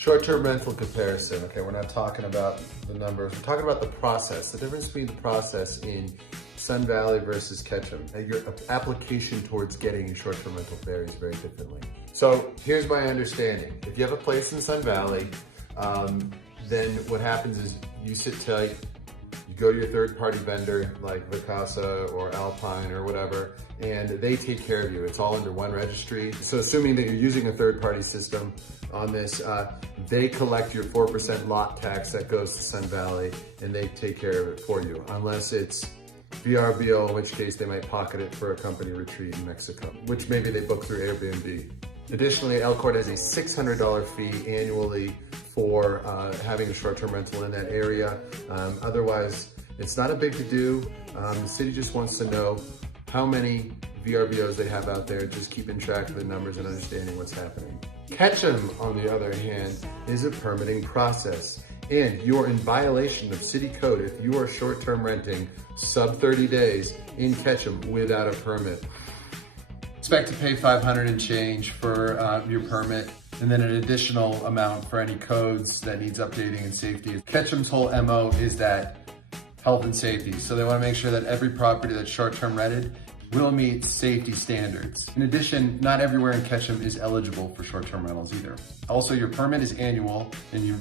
Short-term rental comparison. Okay, we're not talking about the numbers. We're talking about the process. The difference between the process in Sun Valley versus Ketchum. Your application towards getting a short-term rental varies very differently. So here's my understanding. If you have a place in Sun Valley, then what happens is you sit tight, you go to your third-party vendor like Vacasa or Alpine or whatever, and they take care of you. It's all under one registry. So assuming that you're using a third-party system on this, they collect your 4% lot tax that goes to Sun Valley, and they take care of it for you, unless it's VRBO, in which case they might pocket it for a company retreat in Mexico, which maybe they book through Airbnb. Additionally, Elkhart has a $600 fee annually for having a short-term rental in that area. Otherwise, it's not a big to-do. The city just wants to know how many VRBOs they have out there, just keeping track of the numbers and understanding what's happening. Ketchum, on the other hand, is a permitting process, and you're in violation of city code if you are short-term renting sub 30 days in Ketchum without a permit. Expect to pay $500 and change for your permit, and then an additional amount for any codes that needs updating and safety. Ketchum's whole MO is that health and safety. So they want to make sure that every property that's short-term rented will meet safety standards. In addition, not everywhere in Ketchum is eligible for short-term rentals either. Also, your permit is annual,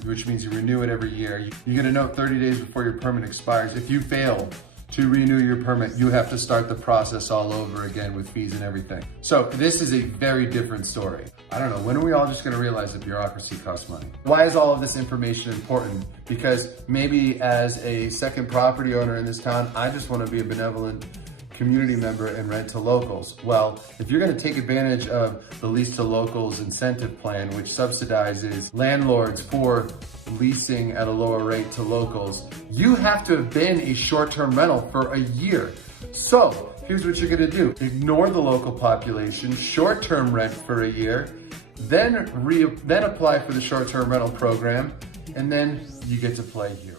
which means you renew it every year. You get a note 30 days before your permit expires. If you fail to renew your permit, you have to start the process all over again with fees and everything. So this is a very different story. I don't know, when are we all just gonna realize that bureaucracy costs money? Why is all of this information important? Because maybe as a second property owner in this town, I just wanna be a benevolent community member and rent to locals. Well, if you're gonna take advantage of the lease to locals incentive plan, which subsidizes landlords for leasing at a lower rate to locals, you have to have been a short-term rental for a year. So here's what you're gonna do. Ignore the local population, short-term rent for a year, then apply for the short-term rental program, and then you get to play here.